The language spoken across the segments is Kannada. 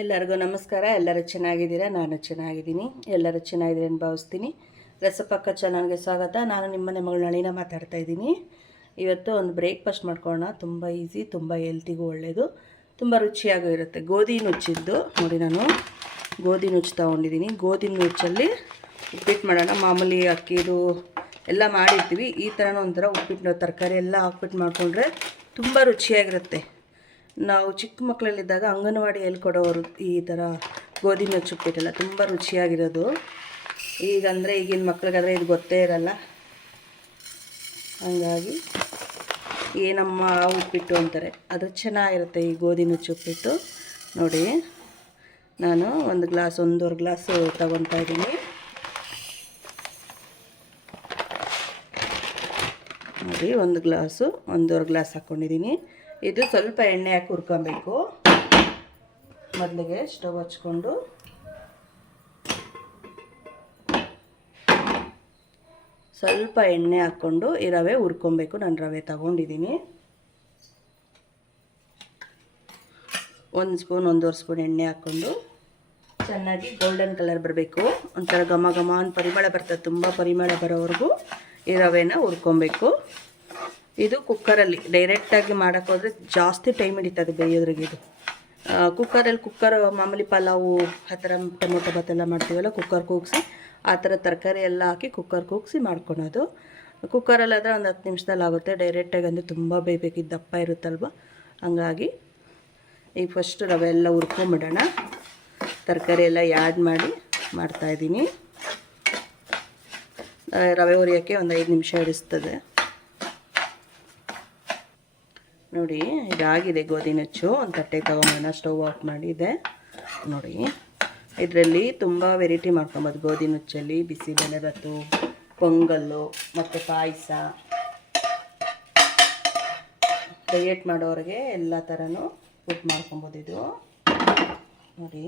ಎಲ್ಲರಿಗೂ ನಮಸ್ಕಾರ. ಎಲ್ಲರೂ ಚೆನ್ನಾಗಿದ್ದೀರಾ? ನಾನು ಚೆನ್ನಾಗಿದ್ದೀನಿ. ಎಲ್ಲರೂ ಚೆನ್ನಾಗಿದ್ದೀರಿ ಅಂತ ಭಾವಿಸ್ತೀನಿ. ರಸಪಕ್ಕ ಚಾನಲ್ಗೆ ಸ್ವಾಗತ. ನಾನು ನಿಮ್ಮನೆ ಮಗಳು ನಳಿನ ಮಾತಾಡ್ತಾ ಇದ್ದೀನಿ. ಇವತ್ತು ಒಂದು ಬ್ರೇಕ್ಫಾಸ್ಟ್ ಮಾಡ್ಕೊಳ್ಳೋಣ. ತುಂಬ ಈಸಿ, ತುಂಬ ಹೆಲ್ತಿಗೂ ಒಳ್ಳೆಯದು, ತುಂಬ ರುಚಿಯಾಗೂ ಇರುತ್ತೆ. ಗೋಧಿ ನುಚ್ಚಿದ್ದು ನೋಡಿ, ನಾನು ಗೋಧಿ ನುಚ್ಚು ತೊಗೊಂಡಿದ್ದೀನಿ. ಗೋಧಿ ನುಚ್ಚಲ್ಲಿ ಉಪ್ಪಿಟ್ಟು ಮಾಡೋಣ. ಮಾಮೂಲಿ ಅಕ್ಕಿದು ಎಲ್ಲ ಮಾಡಿರ್ತೀವಿ, ಈ ಥರನೂ ಒಂಥರ ಉಪ್ಪಿಟ್ಟು ತರಕಾರಿ ಎಲ್ಲ ಹಾಕ್ಬಿಟ್ಟು ಮಾಡಿಕೊಂಡ್ರೆ ತುಂಬ ರುಚಿಯಾಗಿರುತ್ತೆ. ನಾವು ಚಿಕ್ಕ ಮಕ್ಕಳಲ್ಲಿದ್ದಾಗ ಅಂಗನವಾಡಿಯಲ್ಲಿ ಕೊಡೋರು ಈ ಥರ ಗೋಧಿ ನುಚ್ಚು ಉಪ್ಪಿಟ್ಟೆಲ್ಲ ತುಂಬ ರುಚಿಯಾಗಿರೋದು. ಈಗಂದರೆ ಈಗಿನ ಮಕ್ಳಿಗಾದರೆ ಇದು ಗೊತ್ತೇ ಇರಲ್ಲ. ಹಂಗಾಗಿ ಏನಮ್ಮ ಉಪ್ಪಿಟ್ಟು ಅಂತಾರೆ, ಅದು ಚೆನ್ನಾಗಿರುತ್ತೆ ಈ ಗೋಧಿ ನುಚ್ಚು ಉಪ್ಪಿಟ್ಟು. ನೋಡಿ, ನಾನು ಒಂದು ಗ್ಲಾಸ್, ಒಂದೂವರೆ ಗ್ಲಾಸು ತಗೊತಾ ಇದ್ದೀನಿ. ನೋಡಿ, ಒಂದು ಗ್ಲಾಸು, ಒಂದೂವರೆ ಗ್ಲಾಸ್ ಹಾಕ್ಕೊಂಡಿದ್ದೀನಿ. ಇದು ಸ್ವಲ್ಪ ಎಣ್ಣೆ ಹಾಕಿ ಹುರ್ಕೊಬೇಕು. ಮೊದಲಿಗೆ ಸ್ಟವ್ ಹಚ್ಕೊಂಡು ಸ್ವಲ್ಪ ಎಣ್ಣೆ ಹಾಕ್ಕೊಂಡು ಈ ರವೆ ಹುರ್ಕೊಬೇಕು. ನಾನು ರವೆ ತಗೊಂಡಿದ್ದೀನಿ. ಒಂದು ಸ್ಪೂನ್, ಒಂದೂವರೆ ಸ್ಪೂನ್ ಎಣ್ಣೆ ಹಾಕ್ಕೊಂಡು ಚೆನ್ನಾಗಿ ಗೋಲ್ಡನ್ ಕಲರ್ ಬರಬೇಕು. ಒಂಥರ ಘಮ ಘಮ ಅಂತ ಪರಿಮಳ ಬರ್ತದೆ. ತುಂಬ ಪರಿಮಳ ಬರೋವರೆಗೂ ಈ ರವೆನ ಹುರ್ಕೊಬೇಕು. ಇದು ಕುಕ್ಕರಲ್ಲಿ ಡೈರೆಕ್ಟಾಗಿ ಮಾಡೋಕ್ಕೋದ್ರೆ ಜಾಸ್ತಿ ಟೈಮ್ ಹಿಡಿತದೆ ಬೇಯೋದ್ರಿಗೆ. ಇದು ಕುಕ್ಕರ್ ಮಾಮೂಲಿ ಪಲಾವು ಆ ಥರ ಟೊಮೊಟೊ ಭಾತ್ ಎಲ್ಲ ಮಾಡ್ತೀವಲ್ಲ, ಕುಕ್ಕರ್ ಕೂಗಿಸಿ ಆ ಥರ ತರಕಾರಿ ಎಲ್ಲ ಹಾಕಿ ಕುಕ್ಕರ್ ಕೂಗಿಸಿ ಮಾಡ್ಕೊಳೋದು. ಕುಕ್ಕರಲ್ಲಾದರೆ ಒಂದು 10 ನಿಮಿಷದಲ್ಲಿ ಆಗುತ್ತೆ. ಡೈರೆಕ್ಟಾಗಿ ಅಂದರೆ ತುಂಬ ಬೇಯಬೇಕಿದ್ದು, ದಪ್ಪ ಇರುತ್ತಲ್ವ. ಹಂಗಾಗಿ ಈಗ ಫಸ್ಟು ರವೆ ಎಲ್ಲ ಹುರ್ಕೊಂಬಿಡೋಣ. ತರಕಾರಿ ಎಲ್ಲ ಆ್ಯಡ್ ಮಾಡಿ ಮಾಡ್ತಾಯಿದ್ದೀನಿ. ರವೆ ಹುರಿಯೋಕ್ಕೆ ಒಂದು 5 ನಿಮಿಷ ಹಿಡಿಸ್ತದೆ. ನೋಡಿ, ಇದಾಗಿದೆ ಗೋಧಿ ನುಚ್ಚು. ಒಂದು ತಟ್ಟೆ ತೊಗೊಂಬೋಣ. ಸ್ಟವ್ ಆಫ್ ಮಾಡಿದೆ. ನೋಡಿ, ಇದರಲ್ಲಿ ತುಂಬ ವೆರೈಟಿ ಮಾಡ್ಕೊಬೋದು. ಗೋಧಿ ನುಚ್ಚಲ್ಲಿ ಬಿಸಿಬೇಳೆಭಾತು, ಪೊಂಗಲ್ಲು ಮತ್ತು ಪಾಯಸ. ಡಯಟ್ ಮಾಡೋರಿಗೆ ಎಲ್ಲ ಥರನೂ ಫುಡ್ ಮಾಡ್ಕೊಬೋದು ಇದು. ನೋಡಿ,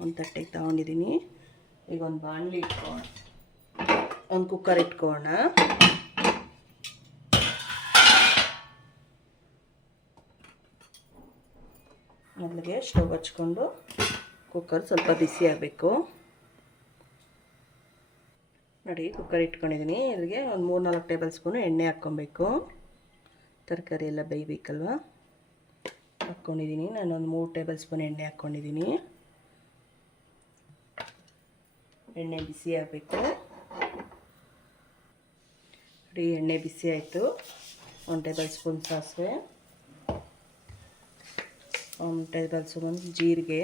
ಒಂದು ತಟ್ಟೆಗೆ ತೊಗೊಂಡಿದ್ದೀನಿ. ಈಗ ಒಂದು ಬಾಣಲಿ ಇಟ್ಕೊಳ್ಳೋಣ, ಒಂದು ಕುಕ್ಕರ್ ಇಟ್ಕೊಳ್ಳೋಣ. ಮೊದಲಿಗೆ ಸ್ಟವ್ ಹಚ್ಕೊಂಡು ಕುಕ್ಕರ್ ಸ್ವಲ್ಪ ಬಿಸಿ ಆಗಬೇಕು. ನೋಡಿ, ಕುಕ್ಕರ್ ಇಟ್ಕೊಂಡಿದ್ದೀನಿ. ಇಲ್ಲಿಗೆ ಒಂದು 3-4 ಟೇಬಲ್ ಸ್ಪೂನು ಎಣ್ಣೆ ಹಾಕ್ಕೊಬೇಕು. ತರಕಾರಿ ಎಲ್ಲ ಬೇಯಬೇಕಲ್ವ. ಹಾಕ್ಕೊಂಡಿದ್ದೀನಿ. ನಾನು ಒಂದು 3 ಟೇಬಲ್ ಸ್ಪೂನ್ ಎಣ್ಣೆ ಹಾಕ್ಕೊಂಡಿದ್ದೀನಿ. ಎಣ್ಣೆ ಬಿಸಿ ಆಗಬೇಕು. ನೋಡಿ, ಎಣ್ಣೆ ಬಿಸಿ ಆಯಿತು. 1 ಟೇಬಲ್ ಸ್ಪೂನ್ ಸಾಸಿವೆ, 1 ಟೇಬಲ್ ಸ್ಪೂನ್ ಜೀರಿಗೆ,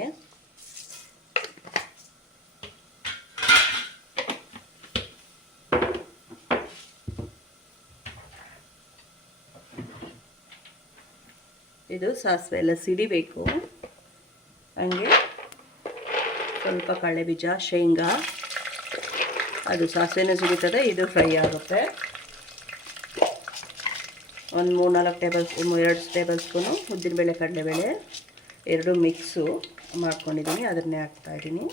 ಇದು ಸಾಸಿವೆ ಎಲ್ಲ ಸಿಡಿಬೇಕು. ಹಂಗೆ ಸ್ವಲ್ಪ ಕಡಲೆಬೀಜ, ಶೇಂಗಾ, ಅದು ಸಾಸಿವೆನೂ ಸಿಡಿತದೆ, ಇದು ಫ್ರೈ ಆಗುತ್ತೆ. ಒಂದು 3-4 ಟೇಬಲ್ ಸ್ಪೂನ್, 2 ಟೇಬಲ್ ಸ್ಪೂನು ಉದ್ದಿನಬೇಳೆ, ಕಡಲೆಬೇಳೆ ಎರಡು ಮಿಕ್ಸು ಮಾಡ್ಕೊಂಡಿದ್ದೀನಿ. ಅದನ್ನೇ ಹಾಕ್ತಾಯಿದ್ದೀನಿ.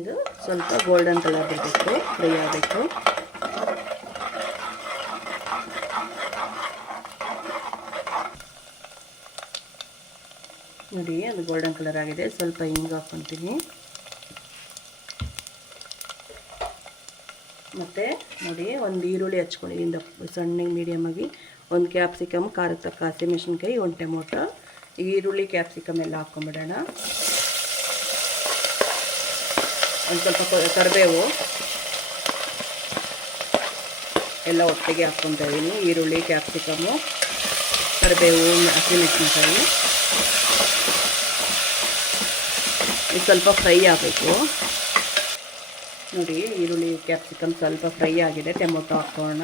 ಇದು ಸ್ವಲ್ಪ ಗೋಲ್ಡನ್ ಕಲರ್ ಬರಬೇಕು, ಫ್ರೈ ಆಗಬೇಕು. ನೋಡಿ, ಅದು ಗೋಲ್ಡನ್ ಕಲರ್ ಆಗಿದೆ. ಸ್ವಲ್ಪ ಹಿಂಗೆ ಹಾಕ್ಕೊತೀನಿ. ಮತ್ತು ನೋಡಿ, ಒಂದು ಈರುಳ್ಳಿ ಹಚ್ಕೊಂಡಿದ್ದೀನಿ ಸಣ್ಣಗೆ ಮೀಡಿಯಮಾಗಿ. ಒಂದು ಕ್ಯಾಪ್ಸಿಕಮ್, ಖಾರಕ್ಕೆ ತಕ್ಕ ಹಸಿಮೆಣಸಿನ್ಕಾಯಿ, 1 ಟೊಮೊಟೊ, ಈರುಳ್ಳಿ, ಕ್ಯಾಪ್ಸಿಕಮ್ ಎಲ್ಲ ಹಾಕ್ಕೊಂಬಿಡೋಣ. ಒಂದು ಸ್ವಲ್ಪ ಕರಿಬೇವು ಎಲ್ಲ ಒಟ್ಟಿಗೆ ಹಾಕ್ಕೊತಾ ಇದ್ದೀನಿ. ಈರುಳ್ಳಿ, ಕ್ಯಾಪ್ಸಿಕಮ್ಮು, ಕರಿಬೇವು, ಹಸಿಮೆಣಸಿನ್ಕಾಯಿ ಇದು ಸ್ವಲ್ಪ ಫ್ರೈ ಆಗಬೇಕು. ನೋಡಿ, ಈರುಳ್ಳಿ, ಕ್ಯಾಪ್ಸಿಕಮ್ ಸ್ವಲ್ಪ ಫ್ರೈ ಆಗಿದೆ. ಟೊಮೊಟೊ ಹಾಕೋಣ.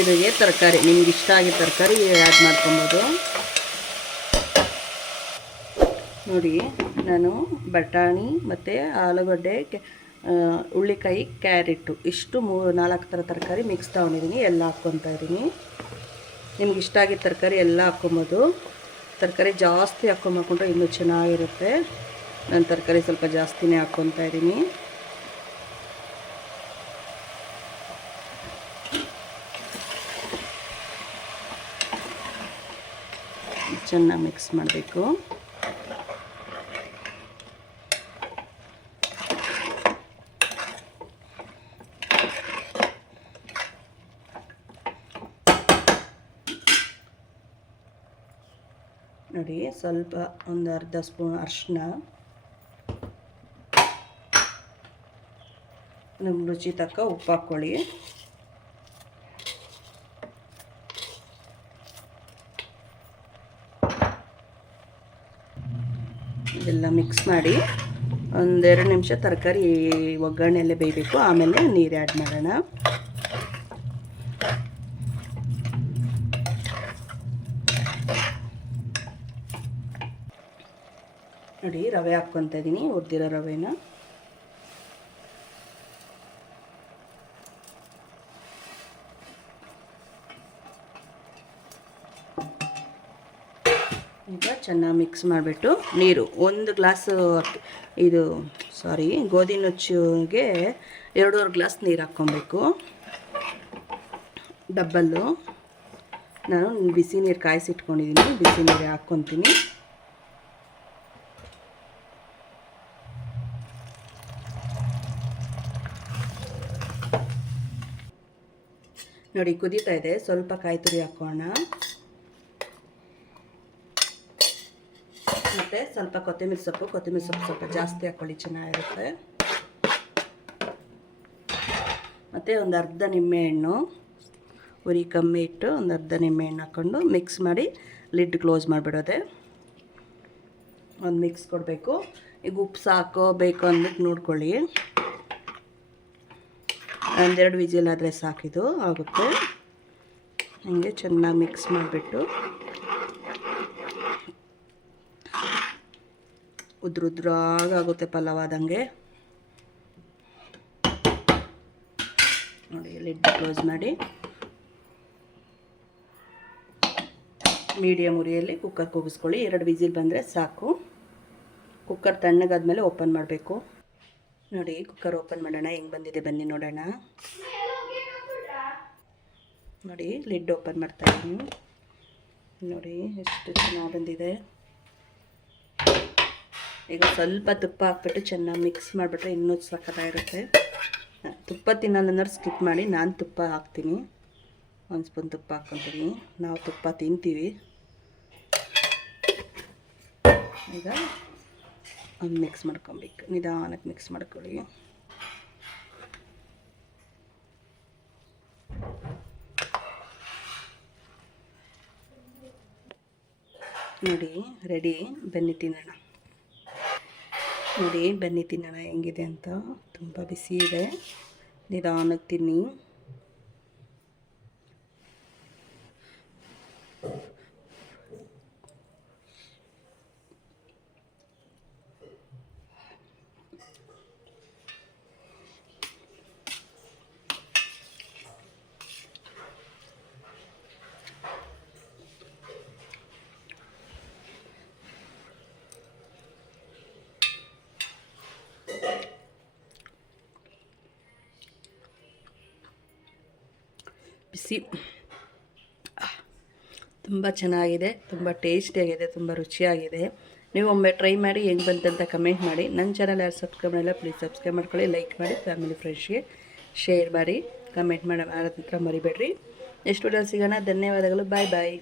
ಇದಕ್ಕೆ ತರಕಾರಿ, ನಿಮ್ಗೆ ಇಷ್ಟ ಆಗಿದ್ದ ತರಕಾರಿ ಆ್ಯಡ್ ಮಾಡ್ಕೊಬೋದು. ನೋಡಿ, ನಾನು ಬಟಾಣಿ ಮತ್ತು ಆಲೂಗಡ್ಡೆ, ಹುಳ್ಳಿಕಾಯಿ, ಕ್ಯಾರೆಟು ಇಷ್ಟು 3-4 ಥರ ತರಕಾರಿ ಮಿಕ್ಸ್ ತೊಗೊಂಡಿದ್ದೀನಿ. ಎಲ್ಲ ಹಾಕ್ಕೊತಾ ಇದ್ದೀನಿ. ನಿಮ್ಗೆ ಇಷ್ಟ ಆಗಿದ್ದ ತರಕಾರಿ ಎಲ್ಲ ಹಾಕ್ಕೊಬೋದು. ತರಕಾರಿ ಜಾಸ್ತಿ ಹಾಕ್ಕೊಂಡ್ರೆ ಇನ್ನೂ ಚೆನ್ನಾಗಿರುತ್ತೆ. ನಾನು ತರಕಾರಿ ಸ್ವಲ್ಪ ಜಾಸ್ತಿನೇ ಹಾಕ್ಕೊತಾ ಇದ್ದೀನಿ. ಚೆನ್ನಾಗಿ ಮಿಕ್ಸ್ ಮಾಡಬೇಕು. ನೋಡಿ, ಸ್ವಲ್ಪ ಒಂದು ಅರ್ಧ ಸ್ಪೂನ್ ಅರಿಶಿನ, ನಮ್ಮ ರುಚಿ ತಕ್ಕ ಉಪ್ಪು ಹಾಕ್ಕೊಳ್ಳಿ. ಇದೆಲ್ಲ ಮಿಕ್ಸ್ ಮಾಡಿ ಒಂದೆರಡು ನಿಮಿಷ ತರಕಾರಿ ಒಗ್ಗರಣೆಯಲ್ಲೇ ಬೇಯಬೇಕು. ಆಮೇಲೆ ನೀರು ಆ್ಯಡ್ ಮಾಡೋಣ. ನೋಡಿ, ರವೆ ಹಾಕ್ಕೊತಾ ಇದ್ದೀನಿ, ಹುರಿದಿರೋ ರವೆನ. ಈಗ ಚೆನ್ನಾಗಿ ಮಿಕ್ಸ್ ಮಾಡಿಬಿಟ್ಟು ನೀರು, ಒಂದು ಗ್ಲಾಸು ಗೋಧಿ ನುಚ್ಚಿಗೆ 2.5 ಗ್ಲಾಸ್ ನೀರು ಹಾಕ್ಕೊಬೇಕು. ಡಬ್ಬಲ್ಲು. ನಾನು ಬಿಸಿ ನೀರು ಕಾಯಿಸಿಟ್ಕೊಂಡಿದ್ದೀನಿ, ಬಿಸಿ ನೀರು ಹಾಕ್ಕೊತೀನಿ. ನೋಡಿ, ಕುದೀತಾ ಇದೆ. ಸ್ವಲ್ಪ ಕಾಯಿ ತುರಿ ಹಾಕೋಣ. ಮತ್ತು ಸ್ವಲ್ಪ ಕೊತ್ತಂಬರಿ ಸೊಪ್ಪು ಸ್ವಲ್ಪ ಜಾಸ್ತಿ ಹಾಕ್ಕೊಳ್ಳಿ, ಚೆನ್ನಾಗಿರುತ್ತೆ. ಮತ್ತು ಒಂದು ಅರ್ಧ ನಿಂಬೆಹಣ್ಣು, ಉರಿ ಕಮ್ಮಿ ಇಟ್ಟು ಒಂದು ಅರ್ಧ ನಿಂಬೆಹಣ್ಣು ಹಾಕ್ಕೊಂಡು ಮಿಕ್ಸ್ ಮಾಡಿ ಲಿಡ್ ಕ್ಲೋಸ್ ಮಾಡಿಬಿಡೋದೆ. ಒಂದು ಮಿಕ್ಸ್ ಕೊಡಬೇಕು. ಈಗ ಉಪ್ಪು ಸಾಕೋ ಬೇಕು ಅಂದ್ಬಿಟ್ಟು ನೋಡ್ಕೊಳ್ಳಿ. ಒಂದೆರಡು ವಿಜಿಲ್ ಆದರೆ ಸಾಕಿದು ಆಗುತ್ತೆ. ಹೀಗೆ ಚೆನ್ನಾಗಿ ಮಿಕ್ಸ್ ಮಾಡಿಬಿಟ್ಟು ಉದ್ರುದ್ರಾಗುತ್ತೆ ಪಲಾವ್ ಆದಂಗೆ. ನೋಡಿ, ಲಿಡ್ ಕ್ಲೋಸ್ ಮಾಡಿ ಮೀಡಿಯಮ್ ಉರಿಯಲ್ಲಿ ಕುಕ್ಕರ್ ಕೂಗಿಸ್ಕೊಳ್ಳಿ. 2 ವಿಜಿಲ್ ಬಂದರೆ ಸಾಕು. ಕುಕ್ಕರ್ ತಣ್ಣಗಾದ್ಮೇಲೆ ಓಪನ್ ಮಾಡಬೇಕು. ನೋಡಿ, ಕುಕ್ಕರ್ ಓಪನ್ ಮಾಡೋಣ. ಹೆಂಗೆ ಬಂದಿದೆ ಬನ್ನಿ ನೋಡೋಣ. ನೋಡಿ, ಲಿಡ್ ಓಪನ್ ಮಾಡ್ತಾ ಇದ್ದೀನಿ. ನೋಡಿ ಎಷ್ಟು ಚೆನ್ನಾಗಿ ಬಂದಿದೆ. ಈಗ ಸ್ವಲ್ಪ ತುಪ್ಪ ಹಾಕ್ಬಿಟ್ಟು ಚೆನ್ನಾಗಿ ಮಿಕ್ಸ್ ಮಾಡಿಬಿಟ್ರೆ ಇನ್ನೂ ಸಖತ್ತಾಗಿರುತ್ತೆ. ತುಪ್ಪ ತಿನ್ನೋದಂದ್ರೆ ಸ್ಕಿಪ್ ಮಾಡಿ, ನಾನು ತುಪ್ಪ ಹಾಕ್ತೀನಿ. 1 ಸ್ಪೂನ್ ತುಪ್ಪ ಹಾಕ್ಕೊತೀನಿ. ನಾವು ತುಪ್ಪ ತಿಂತೀವಿ. ಈಗ ಒಂದು ಮಿಕ್ಸ್ ಮಾಡ್ಕೊಬೇಕು. ನಿಧಾನಕ್ಕೆ ಮಿಕ್ಸ್ ಮಾಡ್ಕೊಳ್ಳಿ. ನೋಡಿ, ರೆಡಿ. ಬನ್ನಿ ತಿನ್ನೋಣ. ನೋಡಿ, ಬನ್ನಿ ತಿನ್ನೋಣ ಹೆಂಗಿದೆ ಅಂತ. ತುಂಬ ಬಿಸಿ ಇದೆ, ನಿಧಾನಕ್ಕೆ ತಿನ್ನಿ. ಬಿಸಿ ತುಂಬ ಚೆನ್ನಾಗಿದೆ, ತುಂಬ ಟೇಸ್ಟಿಯಾಗಿದೆ, ತುಂಬ ರುಚಿಯಾಗಿದೆ. ನೀವು ಒಮ್ಮೆ ಟ್ರೈ ಮಾಡಿ ಹೆಂಗೆ ಬಂತಂತ ಕಮೆಂಟ್ ಮಾಡಿ. ನನ್ನ ಚಾನಲ್ ಯಾರು ಸಬ್ಸ್ಕ್ರೈಬ್ ಮಾಡಿಲ್ಲ ಪ್ಲೀಸ್ ಸಬ್ಸ್ಕ್ರೈಬ್ ಮಾಡ್ಕೊಳ್ಳಿ, ಲೈಕ್ ಮಾಡಿ, ಫ್ಯಾಮಿಲಿ ಫ್ರೆಂಡ್ಸ್ಗೆ ಶೇರ್ ಮಾಡಿ, ಕಮೆಂಟ್ ಮಾಡೋದ್ರ ಮರಿಬೇಡ್ರಿ. ನೆಕ್ಸ್ಟ್ ವಿಡಿಯೋ ಸಿಗೋಣ. ಧನ್ಯವಾದಗಳು. ಬಾಯ್ ಬಾಯ್.